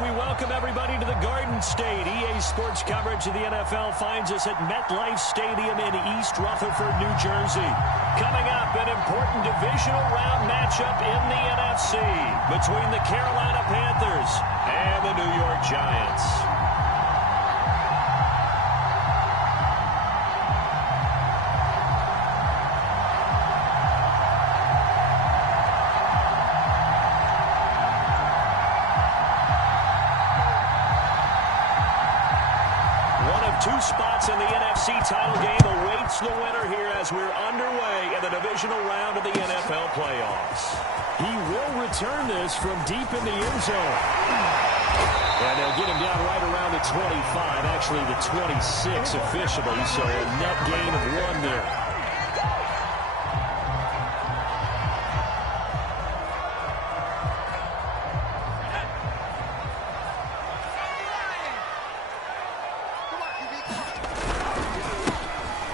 We welcome everybody to the Garden State. EA Sports coverage of the NFL finds us at MetLife Stadium in East Rutherford, New Jersey. Coming up, an important divisional round matchup in the NFC between the Carolina Panthers and the New York Giants. Two spots in the NFC title game awaits the winner here as we're underway in the divisional round of the NFL playoffs. He will return this from deep in the end zone. And they'll get him down right around the 25, actually the 26 officially, so a net gain of 1 there.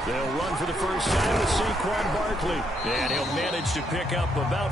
They'll run for the first time with Saquon Barkley. And he'll manage to pick up about...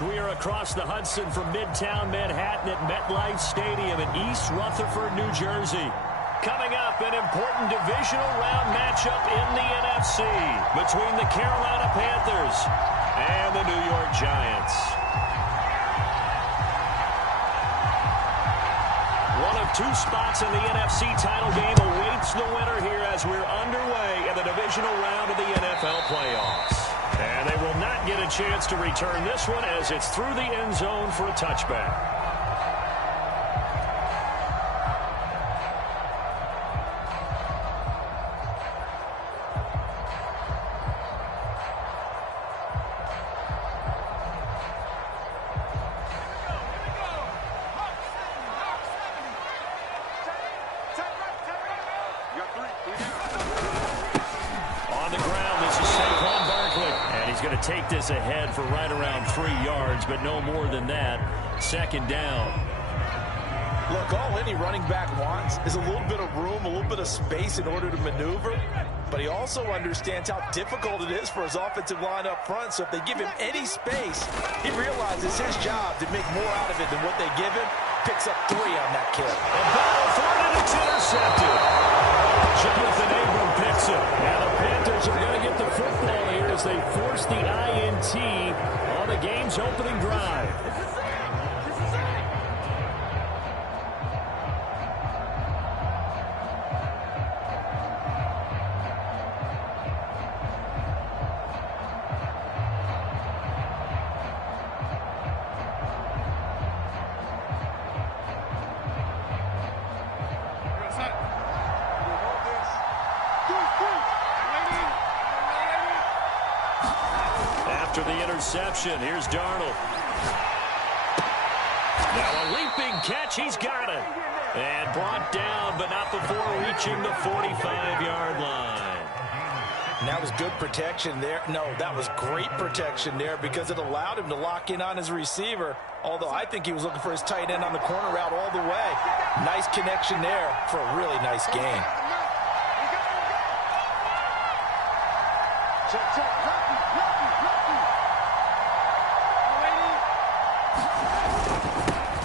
We are across the Hudson from Midtown Manhattan at MetLife Stadium in East Rutherford, New Jersey. Coming up, an important divisional round matchup in the NFC between the Carolina Panthers and the New York Giants. One of two spots in the NFC title game awaits the winner here as we're underway in the divisional round of the NFL playoffs. And they will not get a chance to return this one as it's through the end zone for a touchback. going to take this ahead for right around 3 yards, but no more than that. Second down. Look, all any running back wants is a little bit of room, a little bit of space in order to maneuver. But he also understands how difficult it is for his offensive line up front. So if they give him any space, he realizes his job to make more out of it than what they give him. Picks up 3 on that kick. A battle for it, and it's intercepted. Jonathan Abram picks it. And the Panthers are going to get the football here as they force the INT on the game's opening drive. After the interception, here's Darnold. Now a leaping catch, he's got it. And brought down, but not before reaching the 45-yard line. And that was good protection there. No, that was great protection there because it allowed him to lock in on his receiver. Although I think he was looking for his tight end on the corner route all the way. Nice connection there for a really nice gain.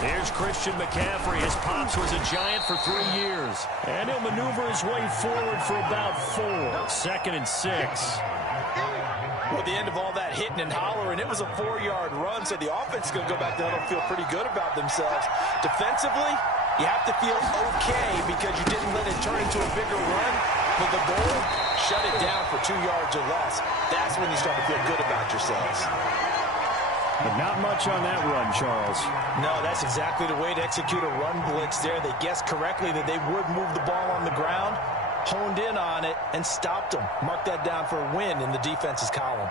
Here's Christian McCaffrey. His pops was a Giant for 3 years. And he'll maneuver his way forward for about 4. 2nd and 6. Well, at the end of all that hitting and hollering, it was a 4-yard run, so the offense is going to go back down and feel pretty good about themselves. Defensively, you have to feel okay because you didn't let it turn into a bigger run. But the goal, shut it down for 2 yards or less. That's when you start to feel good about yourselves. But not much on that run, Charles. No, that's exactly the way to execute a run blitz there. They guessed correctly that they would move the ball on the ground, honed in on it, and stopped them. Mark that down for a win in the defense's column.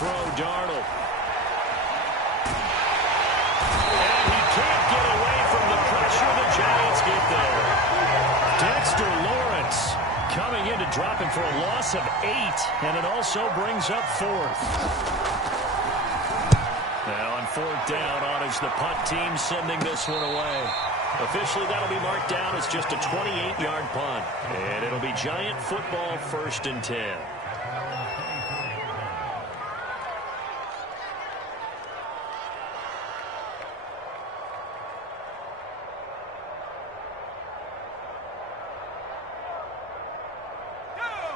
Throw Darnold. And he can't get away from the pressure. The Giants get there. Dexter Lawrence coming in to drop him for a loss of 8. And it also brings up 4th. Now on 4th down, Otto's the punt team sending this one away. Officially, that'll be marked down as just a 28-yard punt. And it'll be Giant football 1st and 10.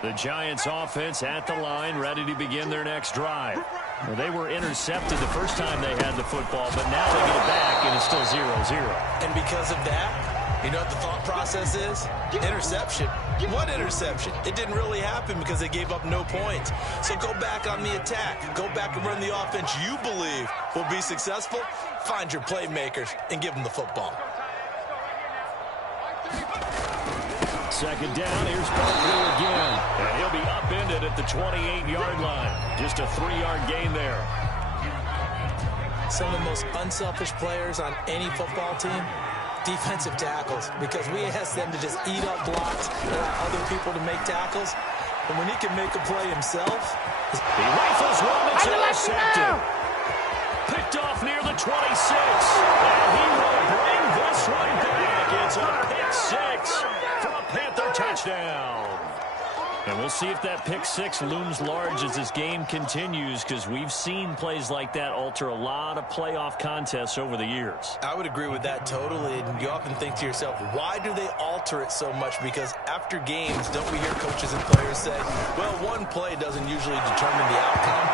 The Giants offense at the line, ready to begin their next drive. Well, they were intercepted the first time they had the football, but now they get it back, and it's still 0-0. And because of that, you know what the thought process is? Interception. What interception? It didn't really happen because they gave up no points. So go back on the attack. Go back and run the offense you believe will be successful. Find your playmakers and give them the football. 2nd down, here's Barkley again. And he'll be upended at the 28-yard line. Just a 3-yard gain there. Some of the most unselfish players on any football team, defensive tackles, because we ask them to just eat up blocks and allow other people to make tackles. And when he can make a play himself, he rifles one, it's intercepted. Picked off near the 26. And he will bring this one back. It's a pick 6 for a Panther touchdown. And we'll see if that pick 6 looms large as this game continues, because we've seen plays like that alter a lot of playoff contests over the years. I would agree with that totally. And you often think to yourself, why do they alter it so much? Because after games, don't we hear coaches and players say, well, one play doesn't usually determine the outcome.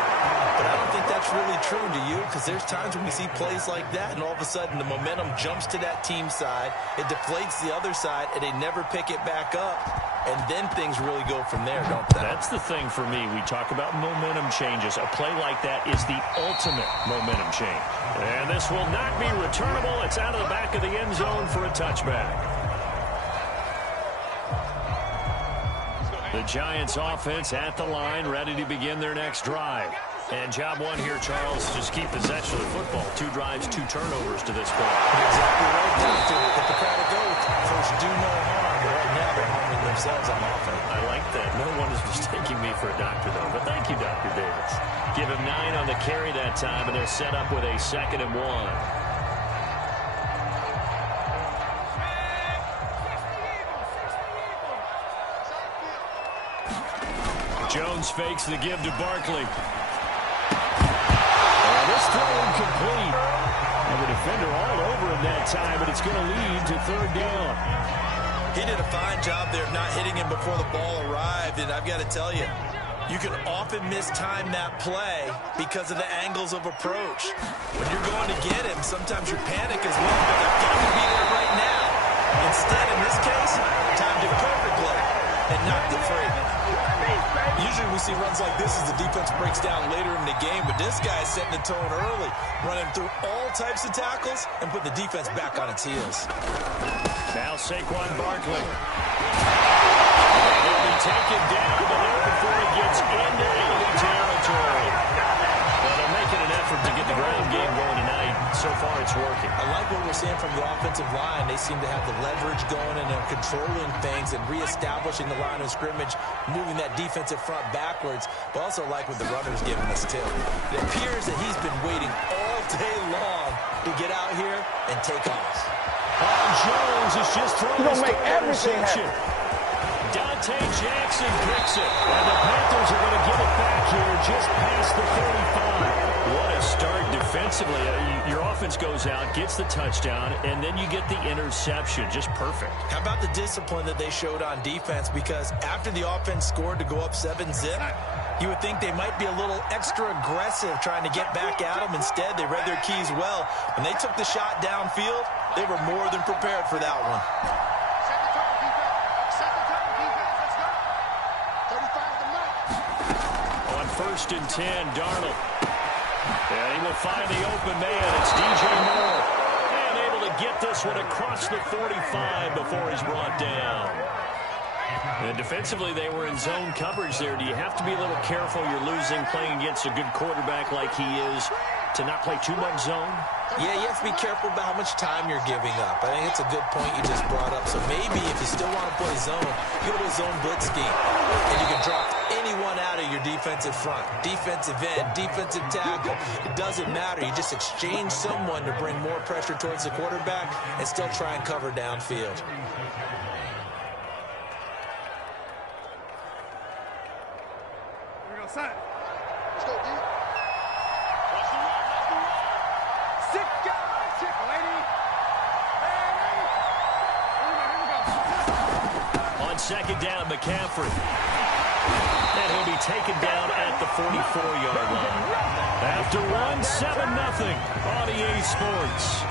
But I don't think that's really true, do you? Because there's times when we see plays like that, and all of a sudden the momentum jumps to that team side, it deflates the other side, and they never pick it back up. And then things really go from there, don't they? That's the thing for me. We talk about momentum changes. A play like that is the ultimate momentum change. And this will not be returnable. It's out of the back of the end zone for a touchback. The Giants offense at the line, ready to begin their next drive. And job one here, Charles, just keep possession of the football. 2 drives, 2 turnovers to this point. Exactly right, Doctor. Get the crowd to go. First, do no harm. But right now, they're harming themselves on offense. I like that. No one is mistaking me for a doctor, though. But thank you, Dr. Davis. Give him 9 on the carry that time, and they're set up with a 2nd and 1. Jones fakes the give to Barkley. This throw incomplete. And the defender all over him that time, but it's going to lead to 3rd down. He did a fine job there of not hitting him before the ball arrived, and I've got to tell you, you can often mistime that play because of the angles of approach. When you're going to get him, sometimes you panic as well, but they've got to be there right now. Instead, in this case, timed it perfectly and knocked it free. Usually we see runs like this as the defense breaks down later in the game, but this guy is setting the tone early, running through all types of tackles and put the defense back on its heels. Now Saquon Barkley. He'll be taken down, but not before he gets into enemy territory. Well, they're making an effort to get the ground game going tonight. So far, it's working. I like what we're seeing from the offensive line. They seem to have the leverage going and they're controlling things and reestablishing the line of scrimmage, moving that defensive front backwards, but also like what the runner's giving us too. It appears that he's been waiting all day long to get out here and take off. Jones is just throwing He's gonna make everything happen. Dante Jackson picks it, and the Panthers are going to get it back here just past the 35. What a start defensively. Your offense goes out, gets the touchdown, and then you get the interception. Just perfect. How about the discipline that they showed on defense? Because after the offense scored to go up 7-zip, you would think they might be a little extra aggressive trying to get back at them. Instead, they read their keys well. When they took the shot downfield, they were more than prepared for that one. On 1st and 10, Darnold. And he will find the open man. It's DJ Moore. And able to get this one across the 45 before he's brought down. And defensively, they were in zone coverage there. Do you have to be a little careful? You're losing playing against a good quarterback like he is to not play too much zone? Yeah, you have to be careful about how much time you're giving up. I think it's a good point you just brought up. So maybe if you still want to play zone, you go to a zone blitz scheme. And you can drop anyone out of your defensive front. Defensive end, defensive tackle. It doesn't matter. You just exchange someone to bring more pressure towards the quarterback and still try and cover downfield. Let's go, D. Sick guy, sick lady. On 2nd down, McCaffrey. And he'll be taken down at the 44-yard line. After one, 7-0 on EA Sports.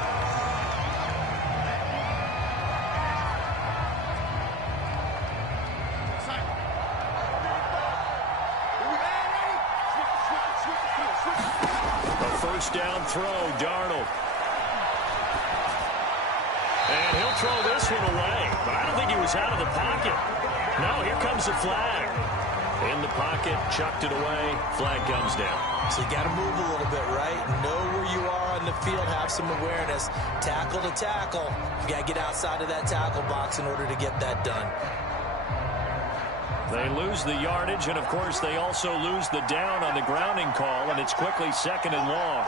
Down throw, Darnold. And he'll throw this one away. But I don't think he was out of the pocket. No, here comes the flag. In the pocket, chucked it away. Flag comes down. So you got to move a little bit, right? Know where you are on the field. Have some awareness. Tackle to tackle. You got to get outside of that tackle box in order to get that done. They lose the yardage, and, of course, they also lose the down on the grounding call, and it's quickly 2nd and long.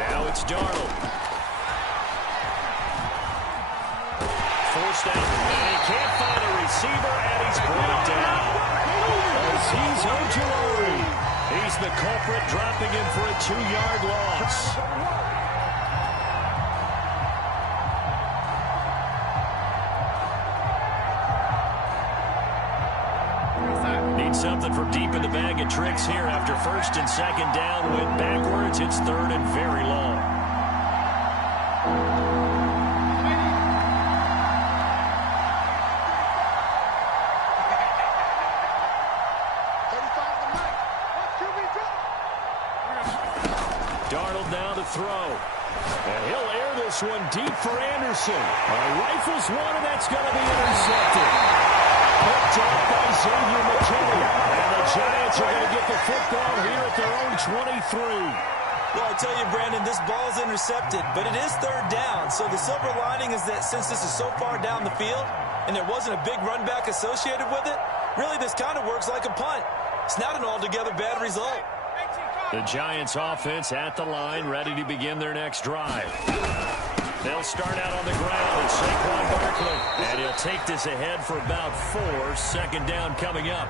Now it's Darnold. Forced out, and he can't find a receiver, and he's brought down. Azeez Ojulari. He's the culprit, dropping him for a 2-yard loss. Need something from deep in the bag of tricks here after 1st and 2nd down. Went backwards. It's 3rd and very long. Darnold now to throw. And he'll air this one deep for Anderson. Rifles one, and that's going to be intercepted. Picked off by Xavier McKinney. And the Giants are going to get the football here at their own 23. Well, I tell you, Brandon, this ball is intercepted, but it is third down. So the silver lining is that since this is so far down the field and there wasn't a big run back associated with it, really this kind of works like a punt. It's not an altogether bad result. The Giants offense at the line, ready to begin their next drive. They'll start out on the ground at Saquon Barkley, and he'll take this ahead for about 4. Second down coming up.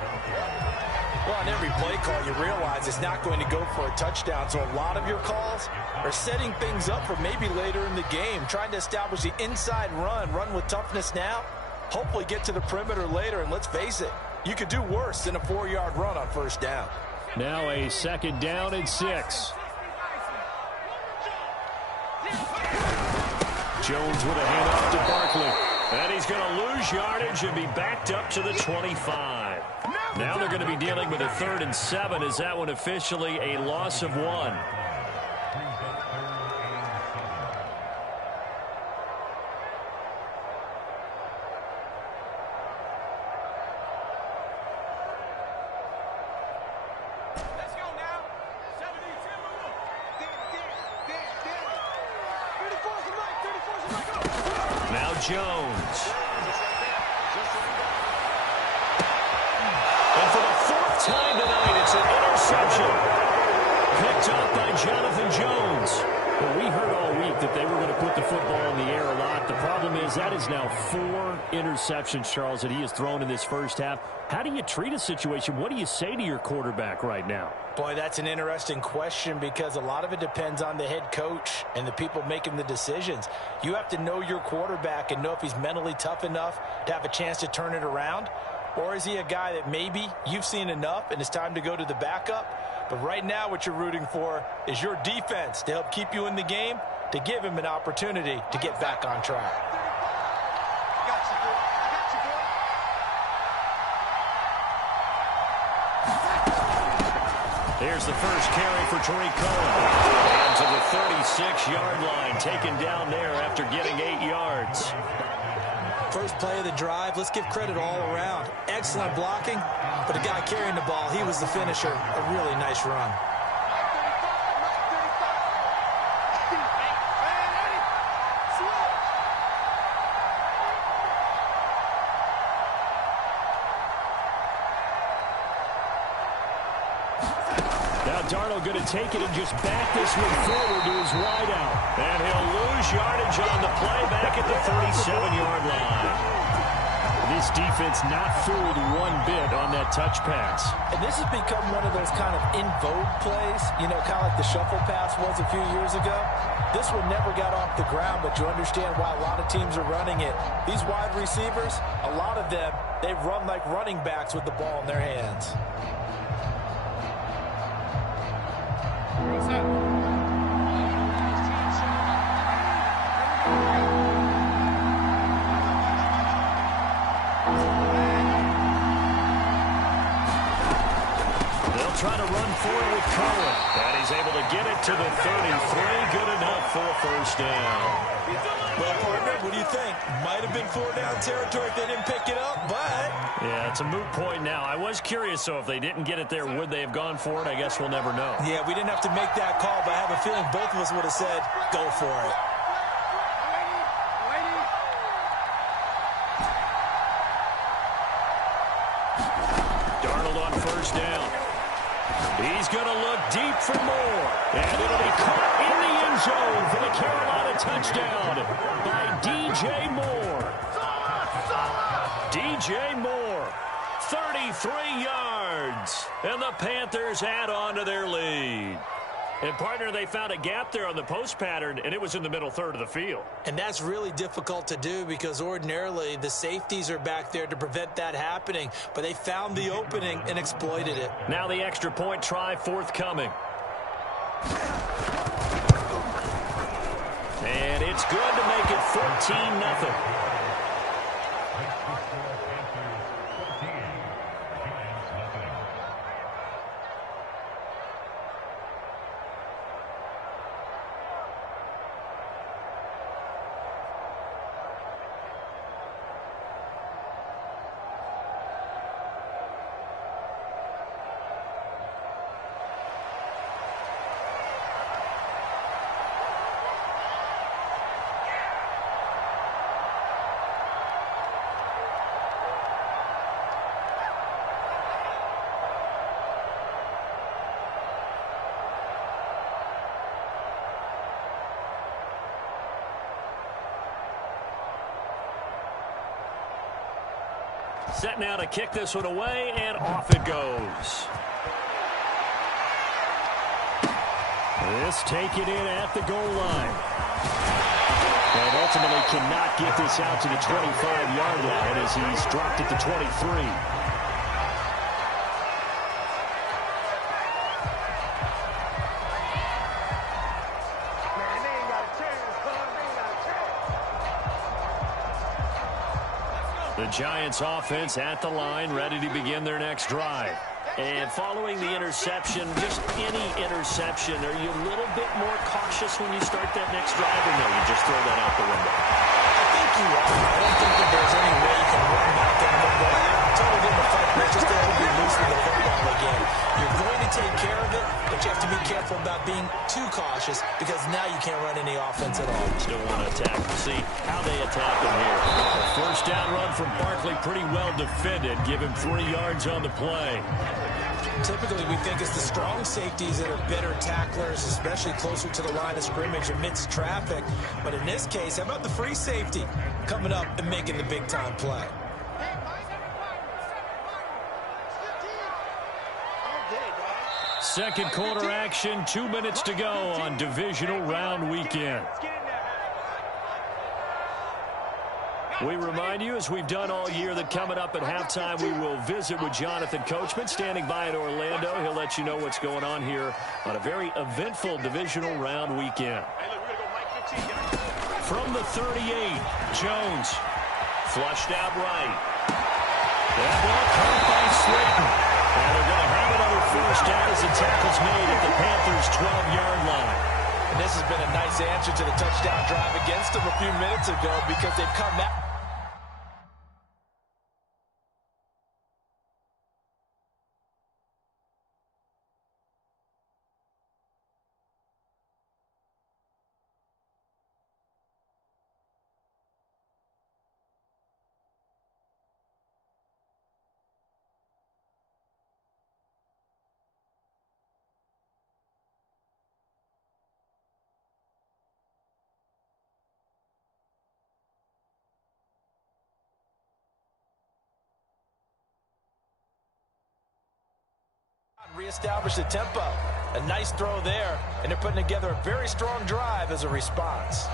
Well, on every play call, you realize it's not going to go for a touchdown. So a lot of your calls are setting things up for maybe later in the game, trying to establish the inside run with toughness now, hopefully get to the perimeter later. And let's face it, you could do worse than a 4-yard run on first down. Now a second down and 6. Jones with a handoff to Barkley. And he's going to lose yardage and be backed up to the 25. Now they're going to be dealing with a 3rd and 7. Is that one officially a loss of 1? Now Jones. And for the 4th time tonight, it's an interception. Picked up by Jonathan Jones. Well, we heard all week that they were going to put the football in the air a lot. The problem is that is now 4 interceptions, Charles, that he has thrown in this first half. How do you treat a situation? What do you say to your quarterback right now? Boy, that's an interesting question because a lot of it depends on the head coach and the people making the decisions. You have to know your quarterback and know if he's mentally tough enough to have a chance to turn it around. Or is he a guy that maybe you've seen enough and it's time to go to the backup? But right now what you're rooting for is your defense to help keep you in the game, to give him an opportunity to get back on track. Here's the first carry for Tariq Cohen. And to the 36-yard line, taken down there after getting 8 yards. First play of the drive, let's give credit all around. Excellent blocking, but the guy carrying the ball, he was the finisher. A really nice run. Now Darnold going to take it and just back this one forward to his wideout. And he'll lose yardage on the play back at the 37-yard line. This defense not fooled one bit on that touch pass. And this has become one of those kind of in vogue plays, you know, kind of like the shuffle pass was a few years ago. This one never got off the ground, but you understand why a lot of teams are running it. These wide receivers, a lot of them, they run like running backs with the ball in their hands. Trying to run forward with Cohen. And he's able to get it to the 33. Good enough for a first down. Well, partner, what do you think? Might have been 4-down territory if they didn't pick it up, but... Yeah, it's a moot point now. I was curious, so if they didn't get it there, would they have gone for it? I guess we'll never know. Yeah, we didn't have to make that call, but I have a feeling both of us would have said, go for it. Darnold on first down. He's going to look deep for more. And it'll be caught in the end zone for the Carolina touchdown by DJ Moore. DJ Moore, 33 yards. And the Panthers add on to their lead. And, partner, they found a gap there on the post pattern, and it was in the middle third of the field. And that's really difficult to do because ordinarily the safeties are back there to prevent that happening. But they found the opening and exploited it. Now the extra point try forthcoming. And it's good to make it 14-0. Set now to kick this one away, and off it goes. This taken in at the goal line. And ultimately cannot get this out to the 25-yard line as he's dropped at the 23. The Giants offense at the line, ready to begin their next drive. And following the interception, just any interception, are you a little bit more cautious when you start that next drive, or no, you just throw that out the window? I think you are. I don't think that there's any way you can run back that number. You're totally in the fight, but just to help you loose with the football again. You're going to take care of it, but you have to be careful about being too cautious because now you can't run any offense at all. Still want to attack. See how they attack him here. A first down run from Barkley, pretty well defended. Give him 3 yards on the play. Typically, we think it's the strong safeties that are better tacklers, especially closer to the line of scrimmage amidst traffic. But in this case, how about the free safety coming up and making the big-time play? Second quarter action, 2 minutes to go on divisional round weekend. We remind you, as we've done all year, that coming up at halftime, we will visit with Jonathan Coachman, standing by in Orlando. He'll let you know what's going on here on a very eventful divisional round weekend. From the 38, Jones, flushed out right. That ball caught by Slayton. And they're going to have another first down as the tackle's made at the Panthers' 12-yard line. And this has been a nice answer to the touchdown drive against them a few minutes ago because they've come back. Reestablish the tempo. A nice throw there, and they're putting together a very strong drive as a response.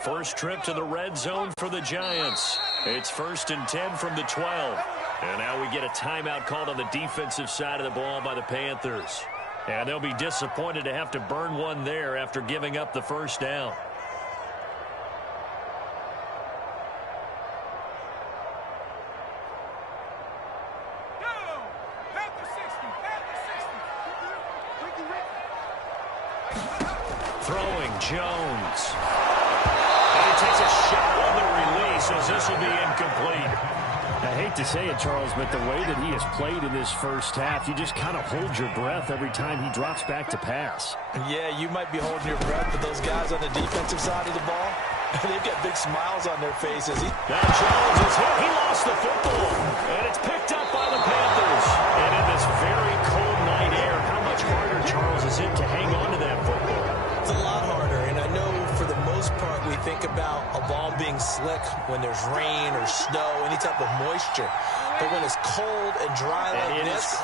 First trip to the red zone for the Giants. It's 1st and 10 from the 12. And now we get a timeout called on the defensive side of the ball by the Panthers. And they'll be disappointed to have to burn one there after giving up the first down. Throwing Jones. And he takes a shot on the release as this will be incomplete. I hate to say it, Charles, but the way that he has played in this first half, you just kind of hold your breath every time he drops back to pass. Yeah, you might be holding your breath, but those guys on the defensive side of the ball, they've got big smiles on their faces. Now Jones is hit. He lost the football, and it's picked up by the Panthers. And in this very cold night air, how much harder, Charles, is it to hang on to that football? It's a lot harder, and I know for the most part we think about a ball being slick when there's rain or snow, any type of moisture. But when it's cold and dry like this,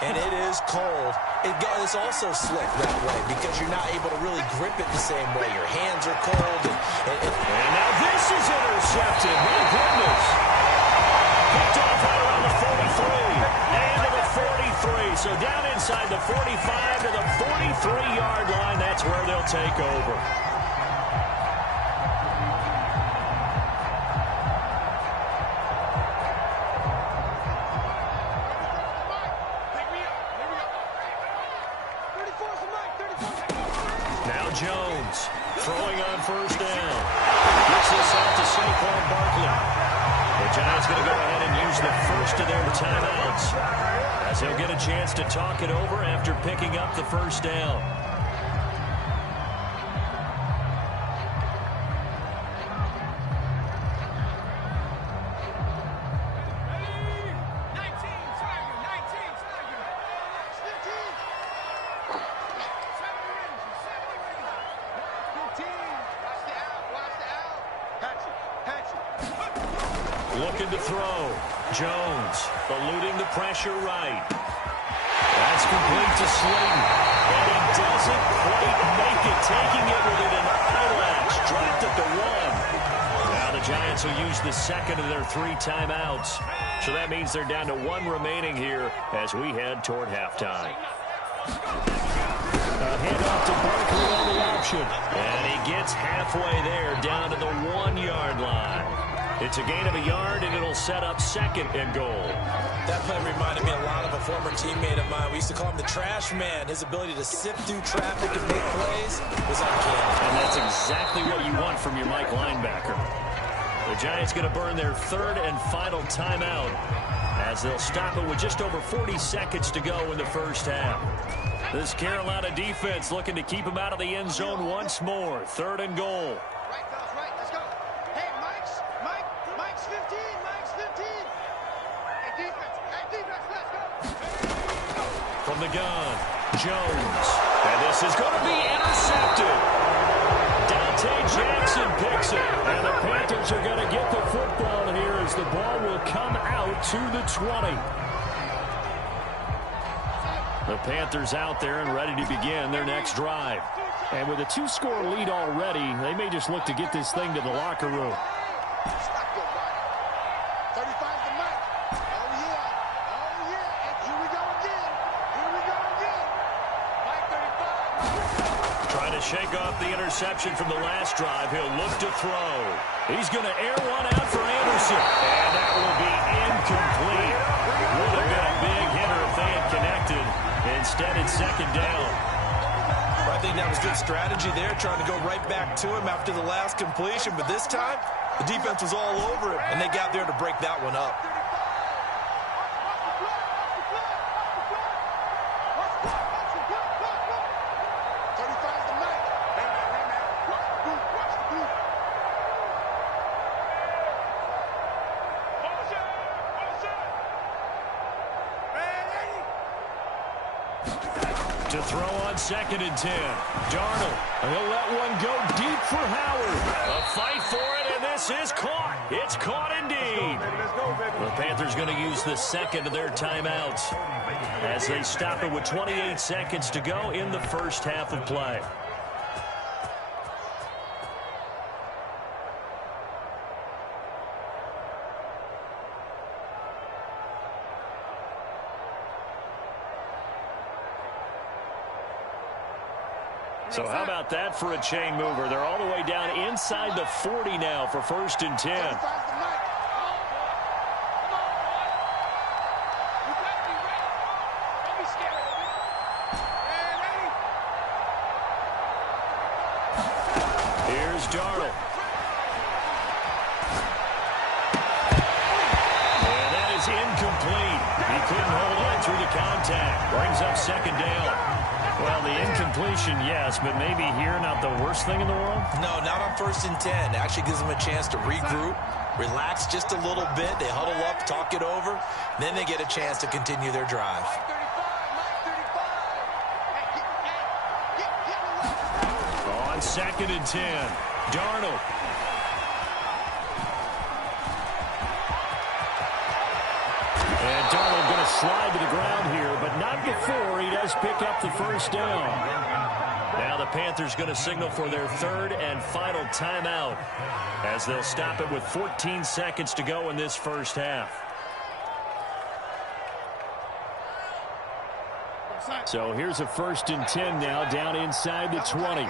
and it is cold, it's also slick that way because you're not able to really grip it the same way. Your hands are cold. And now this is intercepted. My goodness. Picked off right around the 43 and to the 43. So down inside the 45 to the 43-yard line. That's where they'll take over. Jones throwing on first down. Gets this out to Saquon Barkley. The Giants going to go ahead and use the first of their timeouts as they'll get a chance to talk it over after picking up the first down. looking to throw. Jones eluding the pressure right. That's complete to Slayton. And he doesn't quite make it, taking it within an eyelash. Dropped at the 1. Now the Giants will use the second of their 3 timeouts. So that means they're down to 1 remaining here as we head toward halftime. A handoff to Barkley on the option. And he gets halfway there, down to the 1-yard line. It's a gain of a yard, and it'll set up 2nd and goal. That play reminded me a lot of a former teammate of mine. We used to call him the trash man. His ability to sift through traffic and make plays was uncanny. And that's exactly what you want from your Mike linebacker. The Giants going to burn their 3rd and final timeout as they'll stop it with just over 40 seconds to go in the first half. This Carolina defense looking to keep him out of the end zone once more. 3rd and goal. Right, fellas, right. Let's go. Hey, Mike's 15. Mike's 15. Hey, defense, let's go. From the gun, Jones. And this is going to be intercepted. Dante Jackson picks it. And the Panthers are going to get the football here as the ball will come out to the 20. The Panthers out there and ready to begin their next drive. And with a 2-score lead already, they may just look to get this thing to the locker room. Stop your body. 35's the mic. Oh, yeah. Oh, yeah. And here we go again. Mike 35. Trying to shake off the interception from the last drive. He'll look to throw. He's going to air one out for Anderson. And that will be incomplete. Would have been a big hitter if they had connected. Instead, it's 2nd down. I think that was good strategy there, trying to go right back to him after the last completion. But this time, the defense was all over him, and they got there to break that one up. To throw on 2nd and 10. Darnold. And he'll let one go deep for Howard. A fight for it, and this is caught. It's caught indeed. The Panthers going to use the 2nd of their timeouts as they stop it with 28 seconds to go in the first half of play. So how about that for a chain mover? They're all the way down inside the 40 now for 1st and 10. Here's Darnold. And that is incomplete. He couldn't hold on through the contact. Brings up 2nd down. Well, the incompletion, yes, but maybe here not the worst thing in the world? No, not on 1st and 10. Actually gives them a chance to regroup, relax just a little bit. They huddle up, talk it over. Then they get a chance to continue their drive. On 2nd and 10, Darnold. And Darnold going to slide to the ground here, but not before he does pick up the 1st down. Now the Panthers going to signal for their 3rd and final timeout as they'll stop it with 14 seconds to go in this first half. So here's a 1st and 10 now down inside the 20.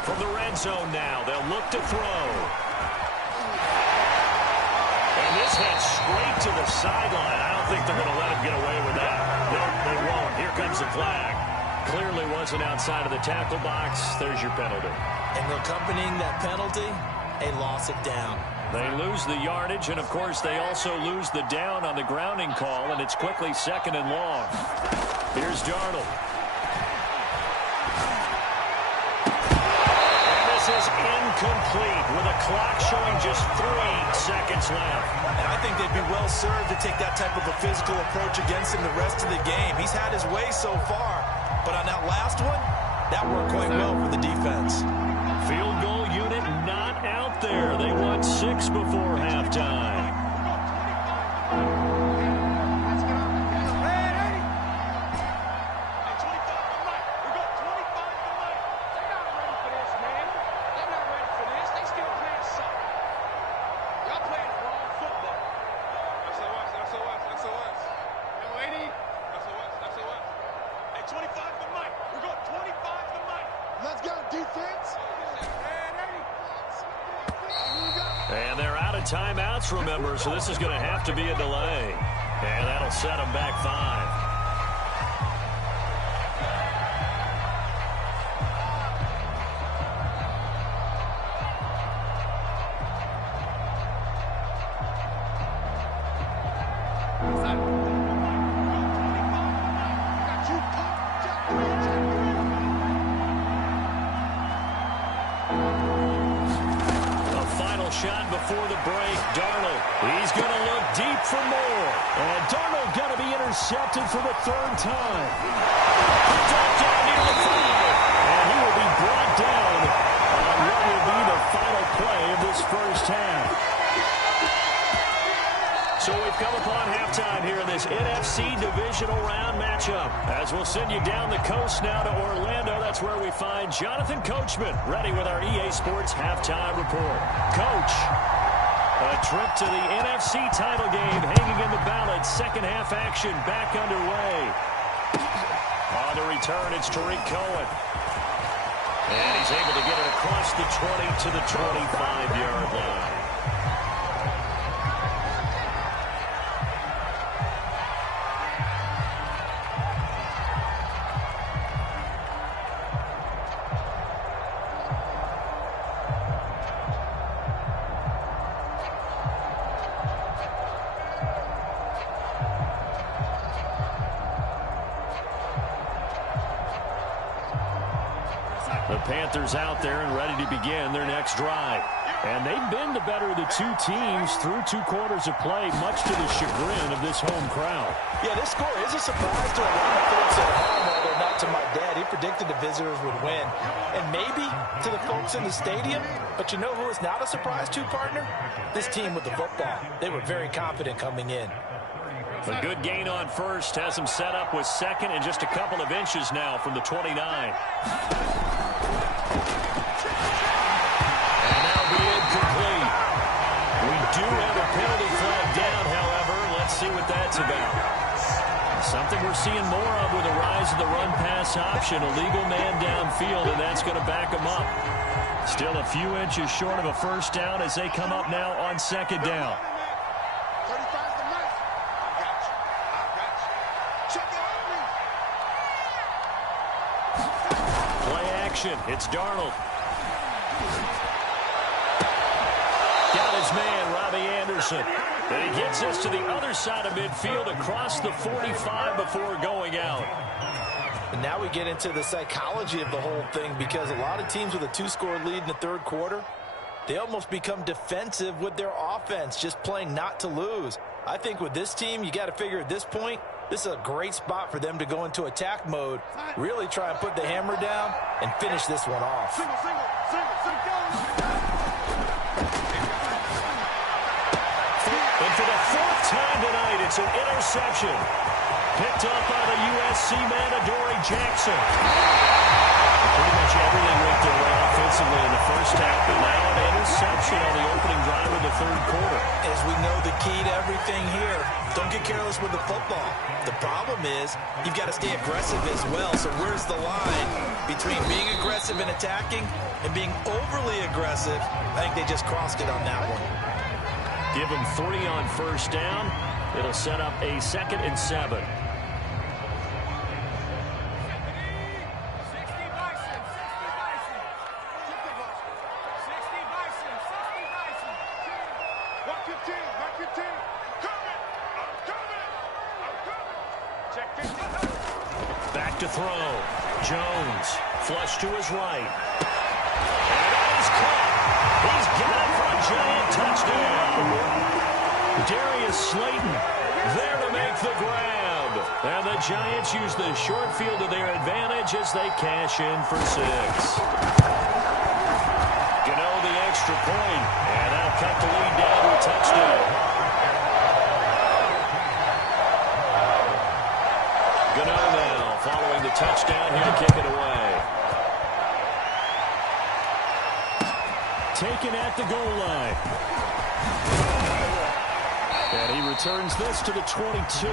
From the red zone now, they'll look to throw. And this head straight to the sideline. I don't think they're going to let him get away with that. No, they won't. Here comes the flag. Clearly wasn't outside of the tackle box. There's your penalty. And accompanying that penalty, a loss of down. They lose the yardage, and, of course, they also lose the down on the grounding call, and it's quickly 2nd and long. Here's Darnold. Is incomplete with a clock showing just 3 seconds left. And I think they'd be well served to take that type of a physical approach against him the rest of the game. He's had his way so far, but on that last one, that worked quite well for the defense. Field goal unit not out there. They won 6 before halftime. And they're out of timeouts, remember, so this is going to have to be a delay. And that'll set them back 5. Shot before the break. Darnold, he's going to look deep for more. And Darnold going to be intercepted for the 3rd time. He dropped down near the 5. And he will be brought down on what will be the final play of this first half. So we've come upon halftime here in this NFC divisional round matchup. As we'll send you down the coast now to Orlando, that's where we find Jonathan Coachman ready with our EA Sports halftime report. Coach, a trip to the NFC title game hanging in the balance. Second half action back underway. On the return, it's Tariq Cohen. And he's able to get it across the 20 to the 25-yard line. The Panthers out there and ready to begin their next drive. And they've been the better of the two teams through 2 quarters of play, much to the chagrin of this home crowd. Yeah, this score is a surprise to a lot of folks at home, although not to my dad. He predicted the visitors would win. And maybe to the folks in the stadium. But you know who is not a surprise to, partner? This team with the football. They were very confident coming in. A good gain on first has him set up with second and just a couple of inches now from the 29. And that'll be incomplete. We do have a penalty flag down, however. Let's see what that's about. Something we're seeing more of with the rise of the run-pass option. A legal man downfield, and that's going to back him up. Still a few inches short of a first down as they come up now on second down. It's Darnold. Got his man, Robbie Anderson. And he gets us to the other side of midfield across the 45 before going out. And now we get into the psychology of the whole thing, because a lot of teams with a 2-score lead in the 3rd quarter, they almost become defensive with their offense, just playing not to lose. I think with this team, you got to figure at this point, this is a great spot for them to go into attack mode, really try and put the hammer down and finish this one off. Single, And for the 4th time tonight, it's an interception. Picked up by the USC man, Adoree Jackson. Pretty much everything went their way offensively in the first half, but now an interception on the opening drive of the 3rd quarter. As we know, the key to everything here, don't get careless with the football. The problem is you've got to stay aggressive as well. So where's the line between being aggressive and attacking and being overly aggressive? I think they just crossed it on that one. Give them 3 on first down. It'll set up a 2nd and 7. Back to throw. Jones, flush to his right. And that is caught. He's got it for giant touchdown. Darius Slayton there to make the grab. And the Giants use the short field to their advantage as they cash in for 6. Gano the extra point, and that'll cut the lead down to a touchdown. Gano now following the touchdown here to kick it away. Taken at the goal line. And he returns this to the 22.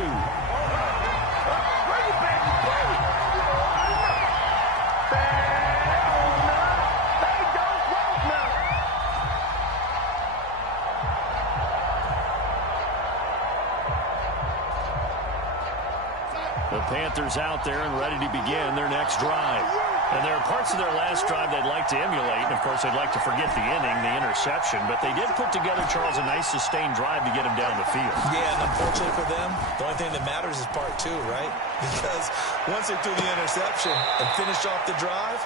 The Panthers out there and ready to begin their next drive. And there are parts of their last drive they'd like to emulate. And, of course, they'd like to forget the inning, the interception. But they did put together, Charles, a nice sustained drive to get him down the field. Yeah, and unfortunately for them, the only thing that matters is part 2, right? Because once they threw the interception and finished off the drive,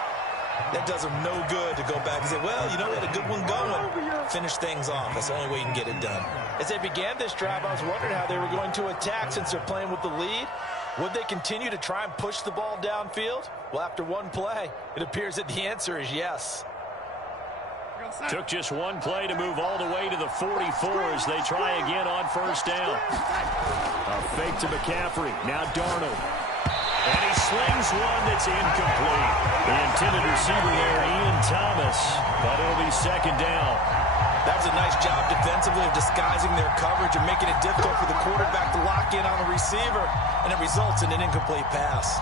that does them no good to go back and say, well, you know, we had a good one going. Finish things off. That's the only way you can get it done. As they began this drive, I was wondering how they were going to attack since they're playing with the lead. Would they continue to try and push the ball downfield? Well, after one play, it appears that the answer is yes. Took just one play to move all the way to the 44 as they try again on first down. A fake to McCaffrey. Now Darnold. And he slings one that's incomplete. The intended receiver there, Ian Thomas. But it'll be second down. That was a nice job defensively of disguising their coverage and making it difficult for the quarterback to lock in on the receiver, and it results in an incomplete pass.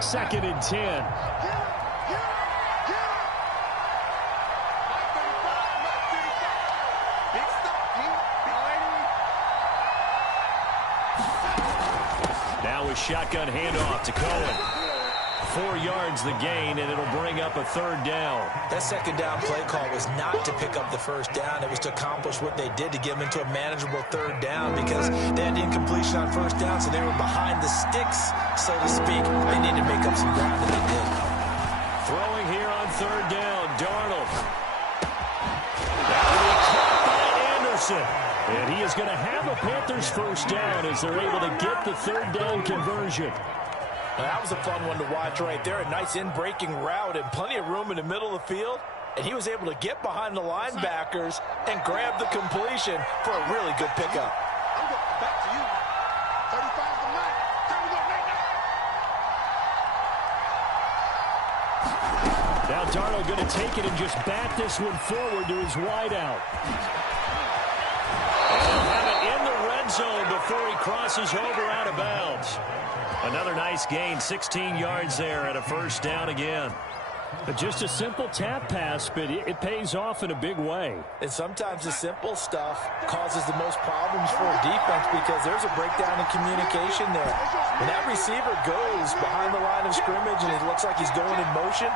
Second and 10. Now a shotgun handoff to Cohen. 4 yards the gain, and it'll bring up a third down. That second down play call was not to pick up the first down. It was to accomplish what they did to get them into a manageable third down because they had incompletion on first down, so they were behind the sticks, so to speak. They needed to make up some ground, and they did. Throwing here on third down, Darnold. That will be caught by Anderson. And he is going to have a Panthers first down as they're able to get the third down conversion. Well, that was a fun one to watch right there. A nice in-breaking route and plenty of room in the middle of the field. And he was able to get behind the linebackers and grab the completion for a really good pickup. I'm going back to you. 35 to 9. Time to go right now. Now Darnold going to take it and just bat this one forward to his wideout. And he'll have it in the red zone before he crosses over out of bounds. Another nice gain, 16 yards there and a first down again. Just a simple tap pass, but it pays off in a big way. And sometimes the simple stuff causes the most problems for a defense because there's a breakdown in communication there. When that receiver goes behind the line of scrimmage and it looks like he's going in motion,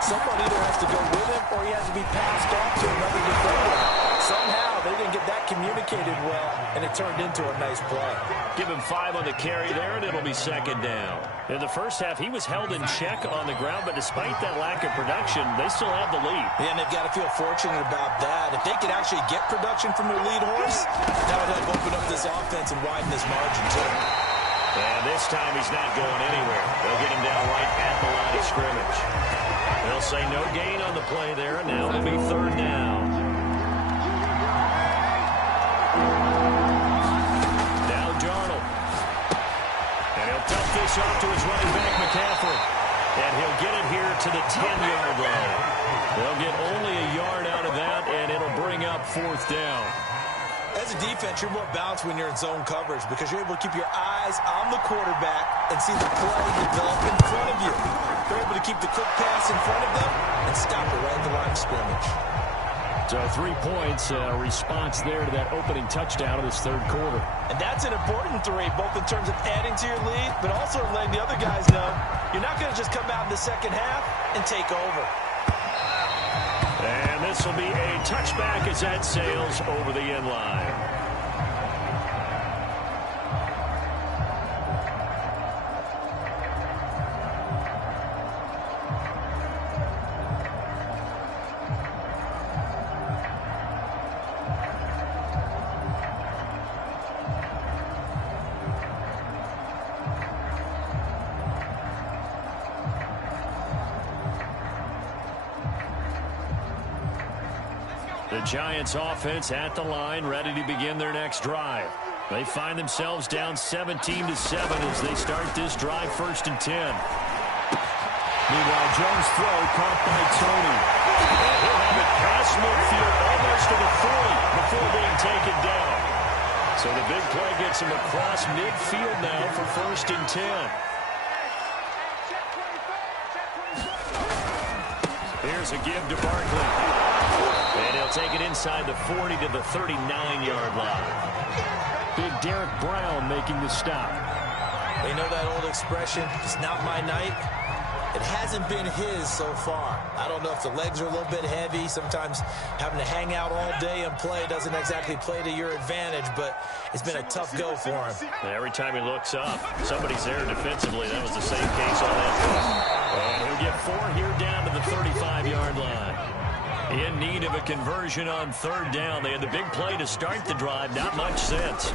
someone either has to go with him or he has to be passed off to another defender. Somehow they didn't get that communicated well, and it turned into a nice play. Give him 5 on the carry there, and it'll be second down. In the first half, he was held in check on the ground, but despite that lack of production, they still have the lead. Yeah, and they've got to feel fortunate about that. If they could actually get production from their lead horse, that would help open up this offense and widen this margin, too. And this time he's not going anywhere. They'll get him down right at the line of scrimmage. They'll say no gain on the play there, and now it'll be third down. Now Darnold. And he'll dump this off to his running back, McCaffrey. And he'll get it here to the 10-yard line. They'll get only a yard out of that, and it'll bring up fourth down. As a defense, you're more balanced when you're in zone coverage because you're able to keep your eyes on the quarterback and see the play develop in front of you. You're able to keep the quick pass in front of them and stop it right at the line of scrimmage. So 3 points, a response there to that opening touchdown of this third quarter. And that's an important 3, both in terms of adding to your lead, but also letting the other guys know you're not going to just come out in the second half and take over. And this will be a touchback as that sails over the end line. The Giants offense at the line, ready to begin their next drive. They find themselves down 17-7 as they start this drive, 1st and 10. Meanwhile, Jones' throw caught by Tony. He'll have it past midfield, almost to the 40 before being taken down. So the big play gets him across midfield now for 1st and 10. Here's a give to Barkley. And he'll take it inside the 40 to the 39-yard line. Big Derek Brown making the stop. They know that old expression, it's not my night. It hasn't been his so far. I don't know if the legs are a little bit heavy. Sometimes having to hang out all day and play doesn't exactly play to your advantage, but it's been a tough go for him. And every time he looks up, somebody's there defensively. That was the same case on that play. And he'll get 4 here down to the 35-yard line. In need of a conversion on 3rd down. They had the big play to start the drive. Not much sense.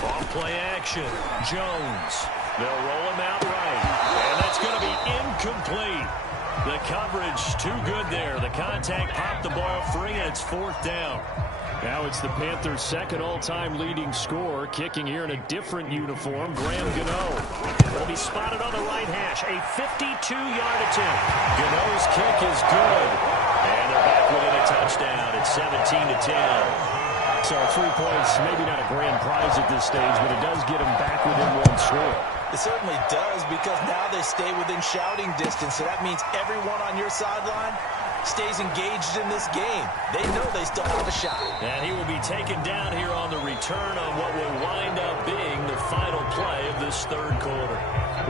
Off play action. Jones. They'll roll him out right. And that's going to be incomplete. The coverage too good there. The contact popped the ball free, and it's 4th down. Now it's the Panthers' 2nd all-time leading scorer, kicking here in a different uniform, Graham Gano. Will be spotted on the right hash. A 52-yard attempt. Gano's kick is good. And they're back within a touchdown. It's 17-10. So 3 points, maybe not a grand prize at this stage, but it does get them back within 1 score. It certainly does, because now they stay within shouting distance. So that means everyone on your sideline stays engaged in this game. They know they still have a shot. And he will be taken down here on the return on what will wind up being the final play of this 3rd quarter.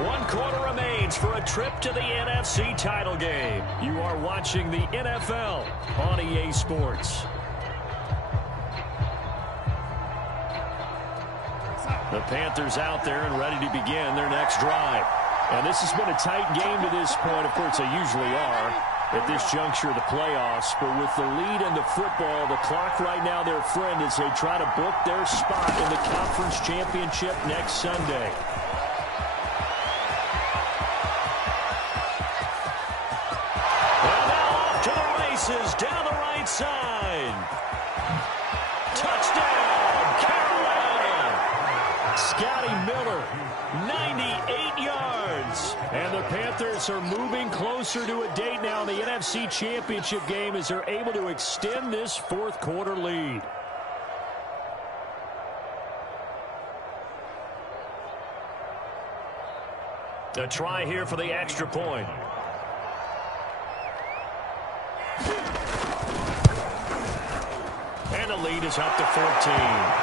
1 quarter remains for a trip to the NFC title game. You are watching the NFL on EA Sports. The Panthers out there and ready to begin their next drive. And this has been a tight game to this point. Of course, they usually are at this juncture of the playoffs. But with the lead in the football, the clock right now their friend as they try to book their spot in the conference championship next Sunday. And now off to the races down the right side. Touchdown, Carolina. Scotty Miller, 98 yards. And the Panthers are moving closer to a date now in the NFC Championship game as they're able to extend this 4th quarter lead. A try here for the extra point. And the lead is up to 14.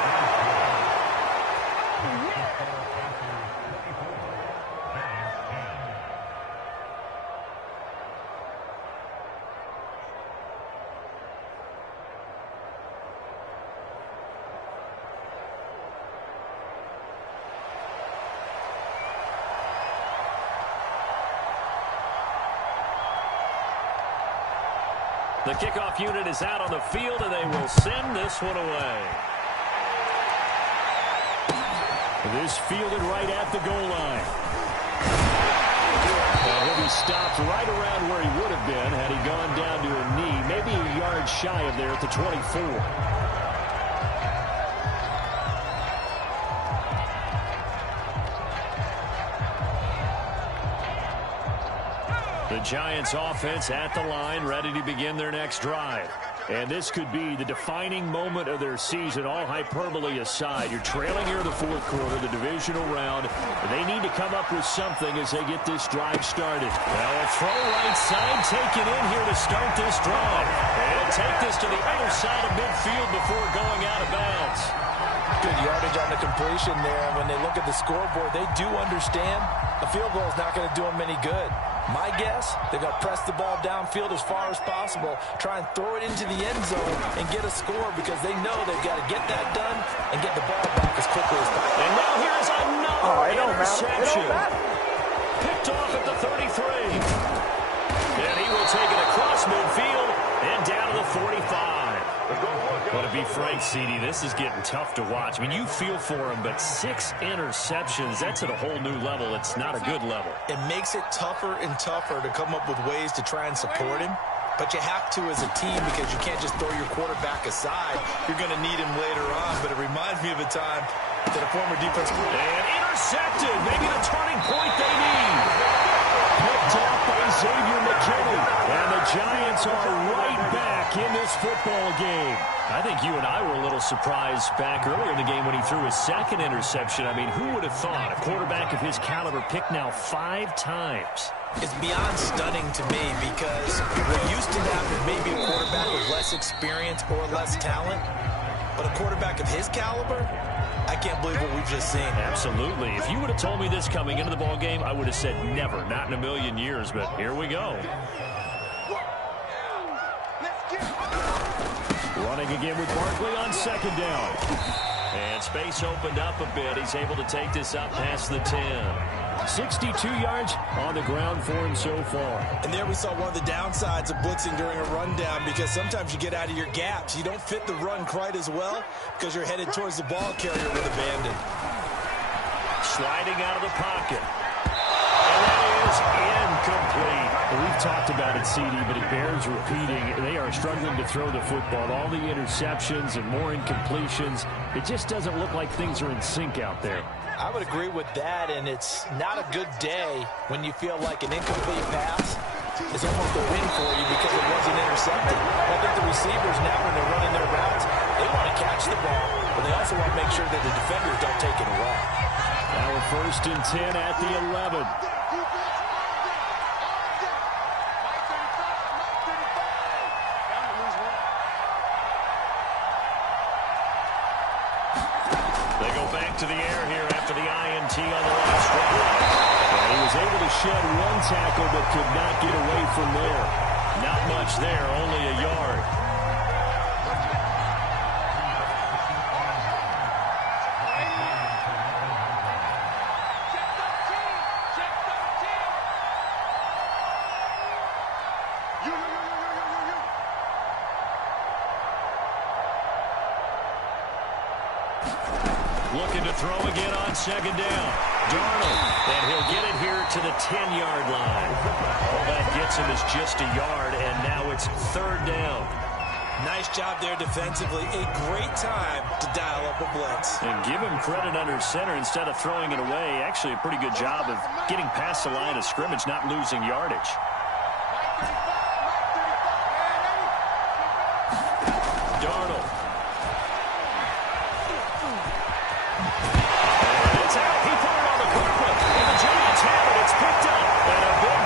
The kickoff unit is out on the field, and they will send this one away. This fielded right at the goal line. And he'll be stopped right around where he would have been had he gone down to a knee, maybe a yard shy of there at the 24. The Giants offense at the line, ready to begin their next drive. And this could be the defining moment of their season, all hyperbole aside. You're trailing here in the 4th quarter, the divisional round. And they need to come up with something as they get this drive started. Well, a throw right side taken in here to start this drive. And he'll take this to the other side of midfield before going out of bounds. Good yardage on the completion there. And when they look at the scoreboard, they do understand a field goal is not going to do them any good. My guess, they're going to press the ball downfield as far as possible, try and throw it into the end zone and get a score because they know they've got to get that done and get the ball back as quickly as possible. And now here's another interception. Picked off at the 33. And he will take it across midfield and down to the 45. But to be frank, CD, this is getting tough to watch. I mean, you feel for him, but 6 interceptions, that's at a whole new level. It's not a good level. It makes it tougher and tougher to come up with ways to try and support him. but you have to as a team because you can't just throw your quarterback aside. You're going to need him later on, but it reminds me of a time that a former defensive... And intercepted. Maybe the turning point they need. Picked up by Xavier McKinney. And the Giants are right back in this football game. I think you and I were a little surprised back earlier in the game when he threw his second interception. I mean, who would have thought a quarterback of his caliber picked now 5 times? It's beyond stunning to me because we're used to that with maybe a quarterback with less experience or less talent. But a quarterback of his caliber, I can't believe what we've just seen. Absolutely. If you would have told me this coming into the ball game, I would have said never, not in a million years. But here we go. Running again with Barkley on second down. And space opened up a bit. He's able to take this up past the 10. 62 yards on the ground for him so far. And there we saw one of the downsides of blitzing during a rundown because sometimes you get out of your gaps. You don't fit the run quite as well because you're headed towards the ball carrier with abandon. Sliding out of the pocket. And that is incomplete. We've talked about it, CD, but it bears repeating. They are struggling to throw the football. All the interceptions and more incompletions. It just doesn't look like things are in sync out there. I would agree with that, and it's not a good day when you feel like an incomplete pass is almost a win for you because it wasn't intercepted. I think the receivers now, when they're running their routes, they want to catch the ball, but they also want to make sure that the defenders don't take it away. Now we're 1st and 10 at the 11. They go back to the air here after the INT on the last drive. And he was able to shed one tackle but could not get away from there. Not much there, only a yard. Looking to throw again on second down. Darnold, and he'll get it here to the 10-yard line. All that gets him is just a yard, and now it's 3rd down. Nice job there defensively. A great time to dial up a blitz. And give him credit under center instead of throwing it away. Actually, a pretty good job of getting past the line of scrimmage, not losing yardage. Darnold.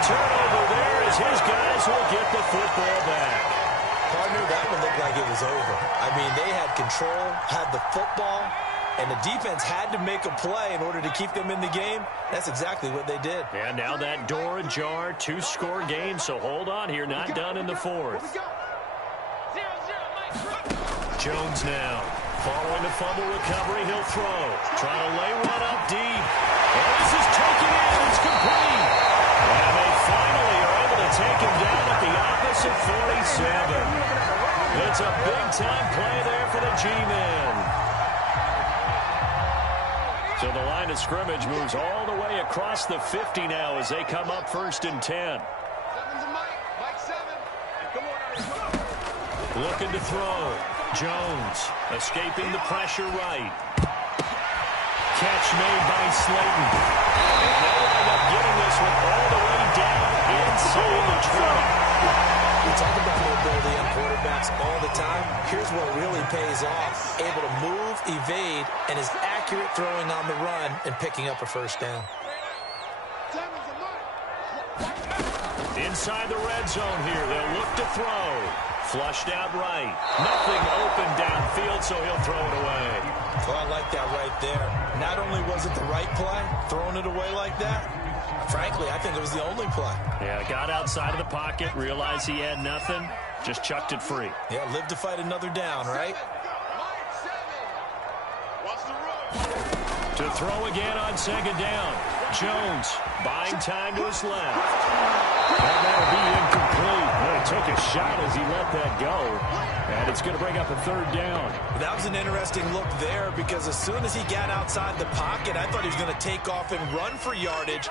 Turnover there as his guys will get the football back. Partner, that one looked like it was over. I mean, they had control, had the football, and the defense had to make a play in order to keep them in the game. That's exactly what they did. And now that door ajar, 2-score game, so hold on here, not done in the 4th. Jones now. Following the fumble recovery, he'll throw. Trying to lay one up deep. And this is taken in. It's complete. And they finally are able to take him down at the opposite 47. It's a big-time play there for the G-men. So the line of scrimmage moves all the way across the 50 now as they come up 1st and 10. Looking to throw. Jones escaping the pressure right. Catch made by Slayton. And they'll end up getting this one all the way down inside the 20. We talk about mobility on quarterbacks all the time. Here's what really pays off. Able to move, evade, and is accurate throwing on the run and picking up a 1st down. Inside the red zone here. They'll look to throw. Flushed out right. Nothing open downfield, so he'll throw it away. Well, I like that right there. Not only was it the right play, throwing it away like that, frankly, I think it was the only play. Yeah, got outside of the pocket, realized he had nothing, just chucked it free. Yeah, live to fight another down, right? To throw again on second down. Jones buying time to his left. And that'll be incomplete. Well, he took a shot as he let that go. And it's going to bring up a 3rd down. That was an interesting look there because as soon as he got outside the pocket, I thought he was going to take off and run for yardage.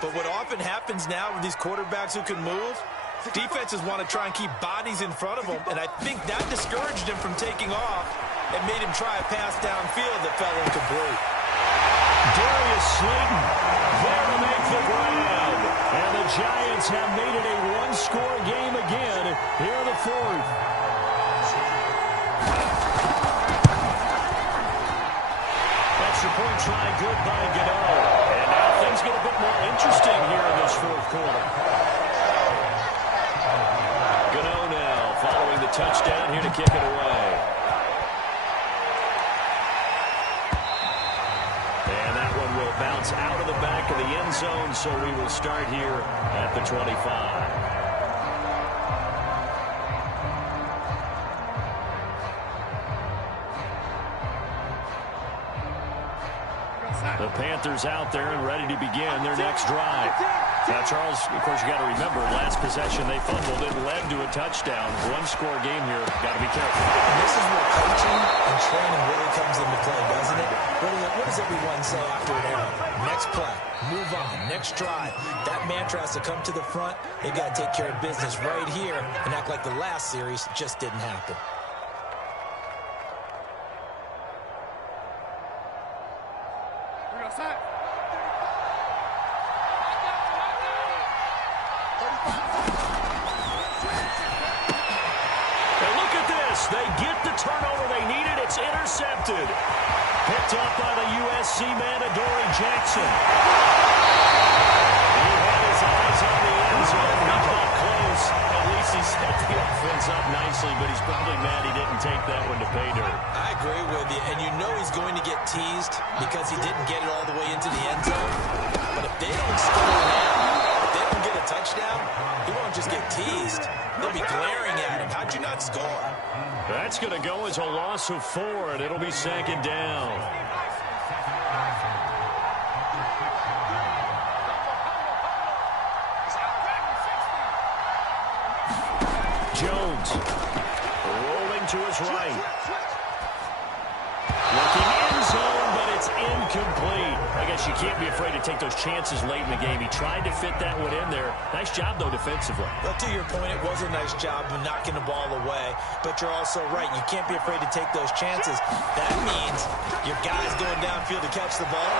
But what often happens now with these quarterbacks who can move, Defenses want to try and keep bodies in front of him, and I think that discouraged him from taking off and made him try a pass downfield that fell incomplete. Darius Slayton there to make the grab. And the Giants have made it a one-score game again here in the fourth. Extra point try good by Gano. And now things get a bit more interesting here in this fourth quarter. Gano now following the touchdown here to kick it away. And that one will bounce out of the back of the end zone, so we will start here at the 25. The Panthers out there and ready to begin their next drive. Now, Charles, of course, you got to remember, last possession they fumbled. It led to a touchdown. One-score game here. Got to be careful. And this is where coaching and training really comes into play, doesn't it? What does everyone say after an error? Next play, move on, next drive. That mantra has to come to the front. They've got to take care of business right here and act like the last series just didn't happen. They get the turnover they needed. It's intercepted. Picked up by the USC man, Adoree Jackson. He had his eyes on the end zone. He got close. At least he set the offense up nicely, but he's probably mad he didn't take that one to pay dirt. I agree with you, and you know he's going to get teased because he didn't get it all the way into the end zone. But if they don't score now, if they don't get a touchdown, he won't just get teased. They'll be glaring at him. How'd you not score? That's going to go as a loss of 4, and it'll be second down. Jones rolling to his right. Looking end zone, but it's incomplete. I guess you can't be afraid to take those chances late in the game. He tried to fit that one in there. Nice job, though, defensively. Well, to your point, it was a nice job of knocking the ball away. But you're also right. You can't be afraid to take those chances. That means your guy's going downfield to catch the ball.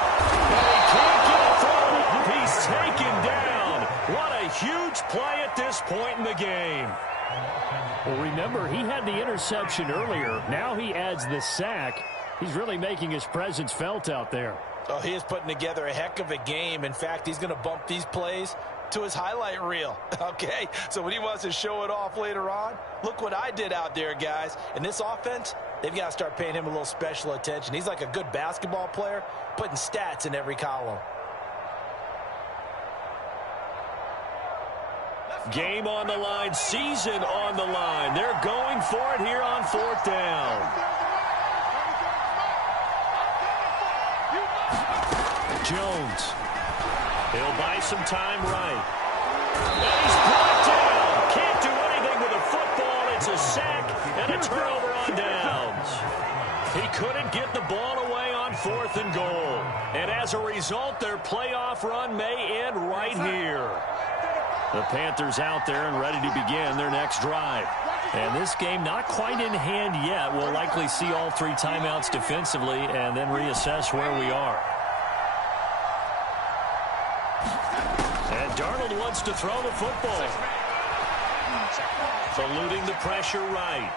But he can't get it through. He's taken down. What a huge play at this point in the game. Well, remember, he had the interception earlier. Now he adds the sack. He's really making his presence felt out there. Oh, he is putting together a heck of a game. In fact, he's going to bump these plays to his highlight reel. Okay, so when he wants to show it off later on, look what I did out there, guys. In this offense, they've got to start paying him a little special attention. He's like a good basketball player, putting stats in every column. Game on the line, season on the line. They're going for it here on fourth down. Jones. He'll buy some time right. And he's brought down. Can't do anything with a football. It's a sack and a turnover on downs. He couldn't get the ball away on 4th and goal. And as a result, their playoff run may end right here. The Panthers out there and ready to begin their next drive. And this game not quite in hand yet. We'll likely see all 3 timeouts defensively and then reassess where we are. And Darnold wants to throw the football. Eluding the pressure right.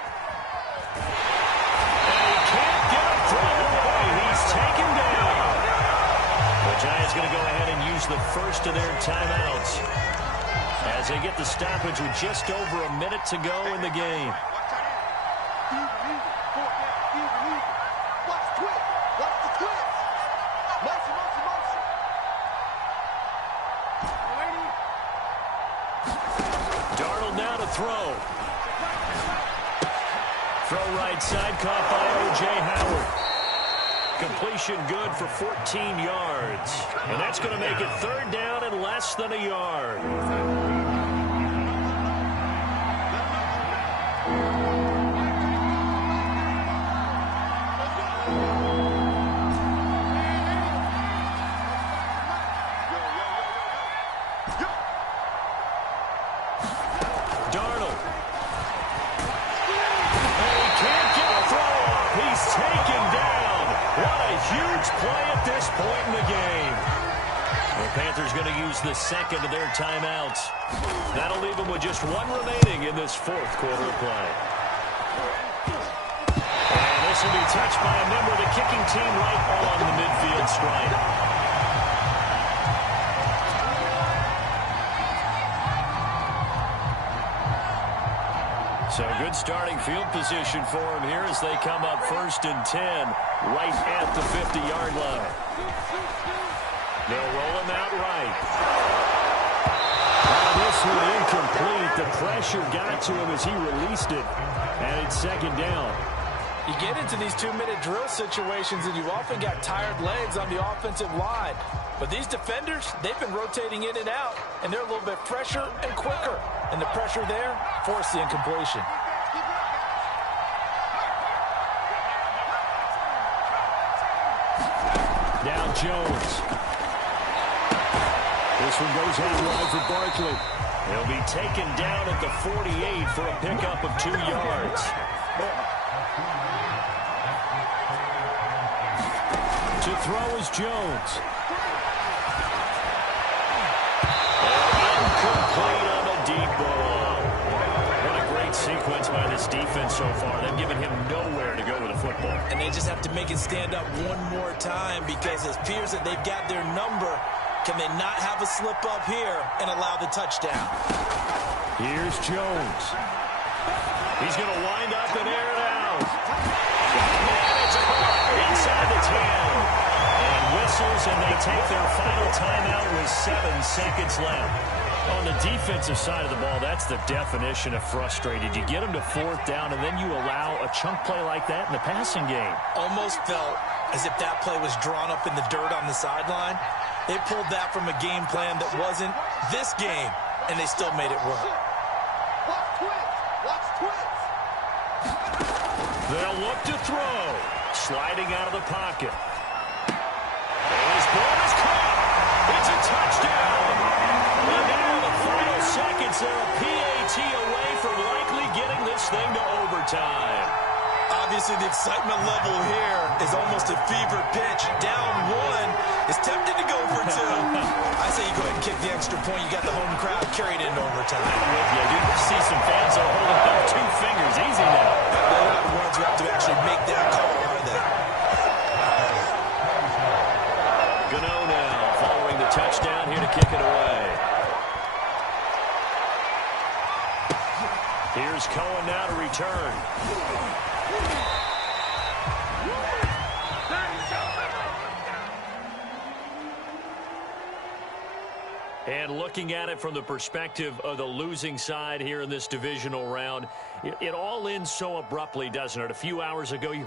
And he can't get it thrown away. He's taken down. The Giants going to go ahead and use the first of their timeouts as they get the stoppage with just over a minute to go in the game. Darnold now to throw. Throw right side, caught by O.J. Howard. Completion good for 14 yards. And that's going to make it 3rd down and less than a yard. Darnold. And he can't get a throw off. He's taken down. What a huge play at this point in the game. The Panthers going to use the second of their timeouts. That'll leave them with just one remaining in this fourth quarter of play. And this will be touched by a member of the kicking team right on the midfield stripe. So good starting field position for him here as they come up 1st and 10 right at the 50-yard line. They'll roll him out right. This one incomplete. The pressure got to him as he released it, and it's 2nd down. You get into these 2-minute drill situations, and you've often got tired legs on the offensive line. But these defenders, they've been rotating in and out, and they're a little bit fresher and quicker. And the pressure there forced the incompletion. Now Jones. This one goes out wide for Barkley. He'll be taken down at the 48 for a pickup of 2 yards. To throw is Jones. Incomplete on the deep ball. What a great sequence by this defense so far. They've given him nowhere to go with the football. And they just have to make it stand up one more time because it appears that they've got their number. Can they not have a slip up here and allow the touchdown? Here's Jones. He's going to wind up and air it out. And it's caught inside the 10. And whistles, and they take their final timeout with 7 seconds left. On the defensive side of the ball, that's the definition of frustrated. You get them to 4th down, and then you allow a chunk play like that in the passing game. Almost felt as if that play was drawn up in the dirt on the sideline. They pulled that from a game plan that wasn't this game, and they still made it work. Watch twins. Watch twins. They'll look to throw. Sliding out of the pocket. And his ball is caught. It's a touchdown. And now in the final seconds, they're a PAT away from likely getting this thing to overtime. Obviously, the excitement level here is almost a fever pitch. Down 1 is tempted to go for 2. I say you go ahead and kick the extra point. You got the home crowd carried into overtime. I'm with you. You see some fans are holding up 2 fingers. Easy now. They're not the ones who have to actually make that call, are they? Gano now following the touchdown here to kick it away. Here's Cohen now to return. And looking at it from the perspective of the losing side here in this divisional round, it all ends so abruptly, doesn't it? A few hours ago, you